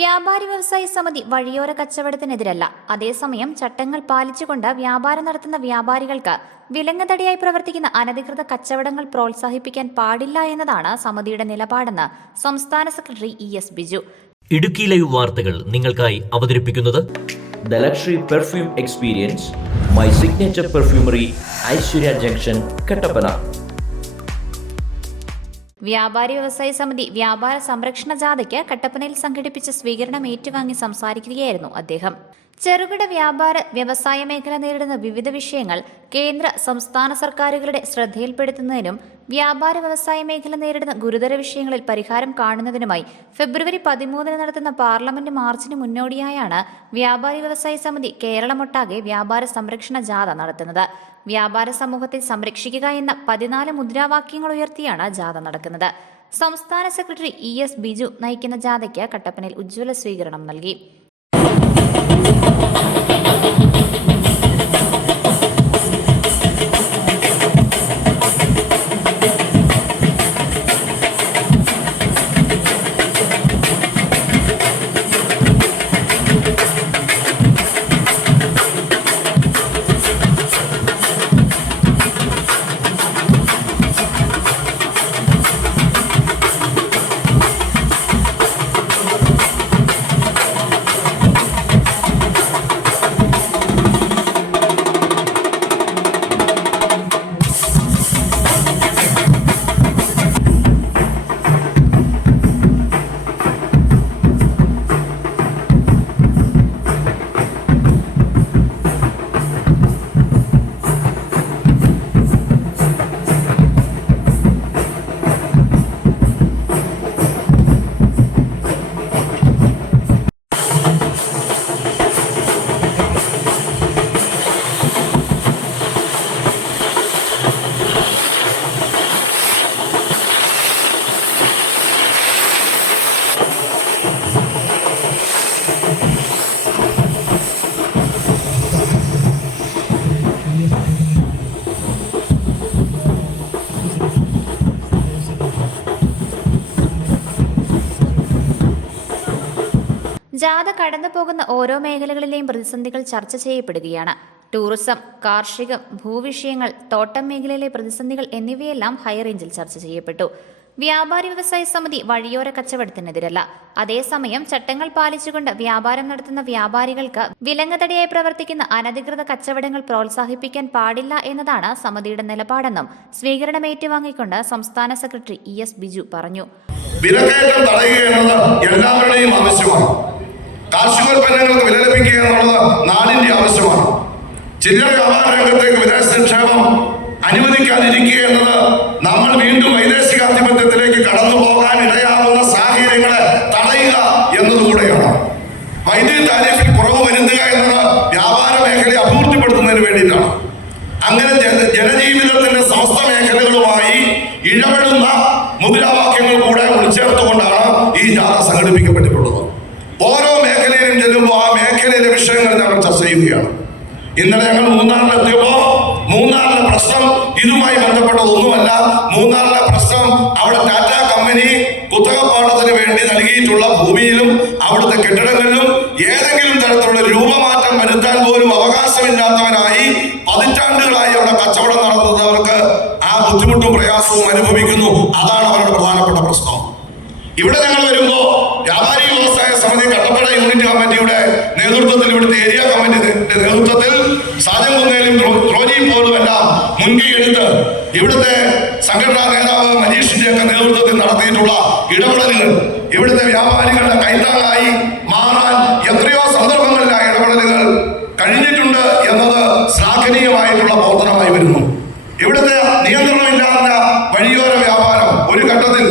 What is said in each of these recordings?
വ്യാപാരി വ്യവസായ സമിതി വഴിയോര കച്ചവടത്തിനെതിരല്ല അതേസമയം ചട്ടങ്ങൾ പാലിച്ചുകൊണ്ട് വ്യാപാരം നടത്തുന്ന വ്യാപാരികൾക്ക് വിലങ്ങതടിയായി പ്രവർത്തിക്കുന്ന അനധികൃത കച്ചവടങ്ങൾ പ്രോത്സാഹിപ്പിക്കാൻ പാടില്ല എന്നതാണ് സമിതിയുടെ നിലപാടെന്ന് സംസ്ഥാന secretary E S Biju Idukki live വാർത്തകൾ നിങ്ങൾക്കായി അവതരിപ്പിക്കുന്നത് The luxury perfume experience my signature perfumery Aishwarya junction Kattapana. വ്യാപാരി വ്യവസായ സമിതി വ്യാപാര സംരക്ഷണ ജാഥയ്ക്ക് കട്ടപ്പനയിൽ സംഘടിപ്പിച്ച സ്വീകരണം ഏറ്റുവാങ്ങി സംസാരിക്കുകയായിരുന്നു അദ്ദേഹം. ചെറുകിട വ്യാപാര വ്യവസായ മേഖല നേരിടുന്ന വിവിധ വിഷയങ്ങൾ കേന്ദ്ര സംസ്ഥാന സർക്കാരുകളുടെ ശ്രദ്ധയിൽപ്പെടുത്തുന്നതിനും വ്യാപാര വ്യവസായ മേഖല നേരിടുന്ന ഗുരുതര വിഷയങ്ങളിൽ പരിഹാരം കാണുന്നതിനുമായി ഫെബ്രുവരി പതിമൂന്നിന് നടത്തുന്ന പാർലമെന്റ് മാർച്ചിന് മുന്നോടിയായാണ് വ്യാപാരി വ്യവസായ സമിതി കേരളമൊട്ടാകെ വ്യാപാര സംരക്ഷണ ജാഥ നടത്തുന്നത്. വ്യാപാര സമൂഹത്തെ സംരക്ഷിക്കുക എന്ന പതിനാല് മുദ്രാവാക്യങ്ങൾ ഉയർത്തിയാണ് ജാഥ നടക്കുന്നത്. സംസ്ഥാന സെക്രട്ടറി ഇ എസ് ബിജു നയിക്കുന്ന ജാഥയ്ക്ക് കട്ടപ്പനയിൽ ഉജ്ജ്വല സ്വീകരണം നൽകി. ജാഥ കടന്നു പോകുന്ന ഓരോ മേഖലകളിലെയും പ്രതിസന്ധികൾ ചർച്ച ചെയ്യപ്പെടുകയാണ്. ടൂറിസം കാർഷികം ഭൂവിഷയങ്ങൾ തോട്ടം മേഖലയിലെ പ്രതിസന്ധികൾ എന്നിവയെല്ലാം ഹൈറേഞ്ചിൽ ചർച്ച ചെയ്യപ്പെട്ടു. വ്യാപാരി വ്യവസായ സമിതി വഴിയോര കച്ചവടത്തിനെതിരല്ല. അതേസമയം ചട്ടങ്ങൾ പാലിച്ചുകൊണ്ട് വ്യാപാരം നടത്തുന്ന വ്യാപാരികൾക്ക് വിലങ്ങതടിയായി പ്രവർത്തിക്കുന്ന അനധികൃത കച്ചവടങ്ങൾ പ്രോത്സാഹിപ്പിക്കാൻ പാടില്ല എന്നതാണ് സമിതിയുടെ നിലപാടെന്നും സ്വീകരണം ഏറ്റുവാങ്ങിക്കൊണ്ട് സംസ്ഥാന സെക്രട്ടറി ഇ എസ് ബിജു പറഞ്ഞു. വിലക്കയറ്റം തടയുക എന്നത് എല്ലാവരുടെയും ആവശ്യമാണ്. കാർഷികോൽപ്പന്നങ്ങൾക്ക് വില ലഭിക്കുക എന്നുള്ളത് നാടിന്റെ ആവശ്യമാണ്. ചില്ലറ വ്യാപാര രംഗത്തേക്ക് വിദേശ നിക്ഷേപം അനുവദിക്കാതിരിക്കുക എന്നത് നമ്മൾ വീണ്ടും വൈദേശികാധിപത്യത്തിലേക്ക് കടന്നു പോകാൻ ഇടയാകുന്ന സാഹചര്യങ്ങളെ തടയുക എന്നതുകൂടെയാണ്. വൈദ്യുതി താരിഫിൽ കുറവ് വരുത്തുക എന്നത് വ്യാപാര മേഖലയെ അഭിവൃദ്ധിപ്പെടുത്തുന്നതിന് വേണ്ടിയിട്ടാണ്. അങ്ങനെ ജന ജനജീവിതത്തിന്റെ സമസ്ത മേഖലകളുമായി ഇടപെടുന്ന മുദ്രാവാക്യങ്ങൾ കൂടെ ഉൾച്ചേർത്തുകൊണ്ടാണ് ഈ ജാഥ സംഘടിപ്പിക്കപ്പെട്ടിട്ടുള്ളത് ഓരോ മേഖലയിലും ചെല്ലുമ്പോൾ ആ മേഖലയിലെ വിഷയങ്ങൾ ഞങ്ങൾ ചർച്ച ചെയ്യുകയാണ്. ഇന്നലെ ഞങ്ങൾ മൂന്നാറിലെത്തിയപ്പോ മൂന്നാറിലെ പ്രശ്നം ഇതുമായി ബന്ധപ്പെട്ടതൊന്നുമല്ല. മൂന്നാറിലെ പ്രശ്നം അവിടെ ടാറ്റ കമ്പനി കുത്തകപ്പാട്ടത്തിന് വേണ്ടി നൽകിയിട്ടുള്ള ഭൂമിയിലും അവിടുത്തെ കെട്ടിടങ്ങളിലും ഏതെങ്കിലും തരത്തിലുള്ള രൂപമാറ്റം വരുത്താൻ പോലും അവകാശമില്ലാത്തവനായി പതിറ്റാണ്ടുകളായി അവിടെ കച്ചവടം നടത്തുന്നവർക്ക് ആ ബുദ്ധിമുട്ടും പ്രയാസവും അനുഭവിക്കുന്നു. അതാണ് അവരുടെ പ്രധാനപ്പെട്ട പ്രശ്നം. ഇവിടെ ഞങ്ങൾ വരുമ്പോ കമ്മിറ്റിയുടെ നേതൃത്വത്തിൽ ഇവിടുത്തെ ഏരിയ കമ്മിറ്റിയുടെ നേതൃത്വത്തിൽ സാജൻ കുന്നേലും ത്രോജിയും പോലും എല്ലാം മുൻകൈ എടുത്ത് ഇവിടുത്തെ സംഘടനാ നേതാവ് മനീഷിന്റെ ഒക്കെ നേതൃത്വത്തിൽ നടത്തിയിട്ടുള്ള ഇടപെടലുകൾ ഇവിടുത്തെ വ്യാപാരികളുടെ കൈത്താങ്ങായി മാറാൻ എത്രയോ സന്ദർഭങ്ങളിലെ ഇടപെടലുകൾ കഴിഞ്ഞിട്ടുണ്ട് എന്നത് ശ്ലാഘനീയമായിട്ടുള്ള പ്രവർത്തനമായി വരുന്നു. ഇവിടുത്തെ നിയന്ത്രണമില്ലാത്ത വഴിയോര വ്യാപാരം ഒരു ഘട്ടത്തിൽ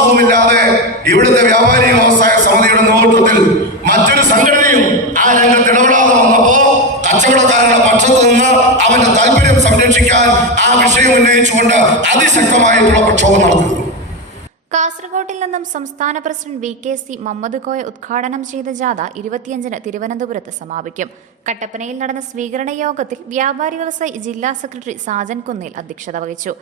നിർവാഹവുമില്ലാതെ ഇവിടുത്തെ വ്യാപാരി വ്യവസായ സമിതിയുടെ നേതൃത്വത്തിൽ മറ്റൊരു സംഘടനയും ആ രംഗത്ത് ഇടപെടാതെ വന്നപ്പോ കച്ചവടക്കാരുടെ പക്ഷത്ത് നിന്ന് അവന്റെ താല്പര്യം സംരക്ഷിക്കാൻ ആ വിഷയം ഉന്നയിച്ചുകൊണ്ട് അതിശക്തമായിട്ടുള്ള പ്രക്ഷോഭം നടത്തുന്നു കാസർഗോട്ടിൽ നിന്നും സംസ്ഥാന president V K C Mammad Koya ഉദ്ഘാടനം ചെയ്ത ജാഥ ഇരുപത്തിയഞ്ചിന് തിരുവനന്തപുരത്ത് സമാപിക്കും. കട്ടപ്പനയിൽ നടന്ന സ്വീകരണ യോഗത്തിൽ വ്യാപാരി വ്യവസായി ജില്ലാ സെക്രട്ടറി സാജൻ കുന്നേൽ അധ്യക്ഷത വഹിച്ചു.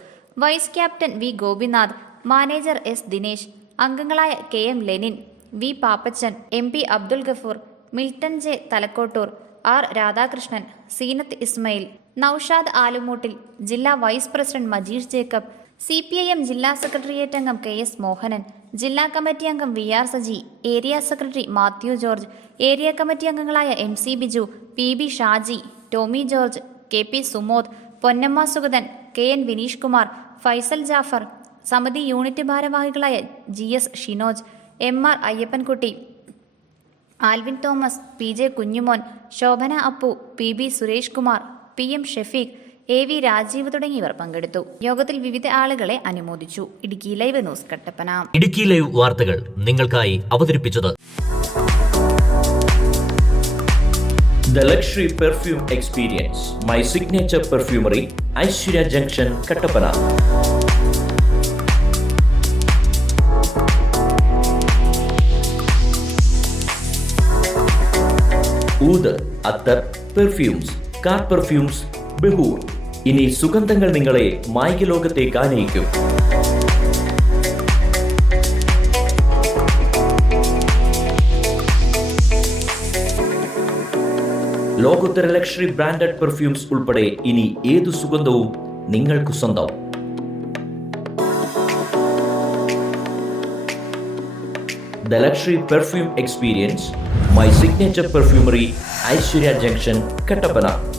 Vice captain V Gopinath manager S Dinesh അംഗങ്ങളായ K M Lenin V Pappachan M P Abdul Gafoor Milton J Thalakkottoor R Radhakrishnan Zeenath Ismail Noushad Alumoottil ജില്ലാ vice president Majeesh Jacob C P I M ജില്ലാ secretariat അംഗം K S Mohanan ജില്ലാ committee അംഗം V R Saji area secretary Mathew George area committee അംഗങ്ങളായ M C Biju P B Shaji Tomy George K P Sumod Ponnamma Sugathan K N Vineesh Kumar Faisal Jafar സമിതി unit ഭാരവാഹികളായ G S Shinoj M R Ayyappankutty Alvin Thomas P J Kunjumon Shobhana Appu P B Suresh Kumar P M Shefeeq A V Rajeev തുടങ്ങിയവർ പങ്കെടുത്തു യോഗത്തിൽ വിവിധ ആളുകളെ അനുമോദിച്ചു Idukki live news Kattappana Idukki live വാർത്തകൾ നിങ്ങൾക്കായി അവതരിപ്പിച്ചത് The luxury perfume experience. My signature perfumery, Aishwarya Junction, Kattapana. ഊത് അത്തർ പെർഫ്യൂംസ് കാർ പെർഫ്യൂംസ് ബഹൂർ. ഇനി സുഗന്ധങ്ങൾ നിങ്ങളെ മായിക ലോകത്തേക്ക് ആനയിക്കും. ലോകോത്തര ലക്ഷറി ബ്രാൻഡഡ് പെർഫ്യൂംസ് ഉൾപ്പെടെ ഇനി ഏതു സുഗന്ധവും നിങ്ങൾക്ക് സ്വന്തം. The luxury perfume experience, my signature perfumery, Aishwarya Junction, Kattapana.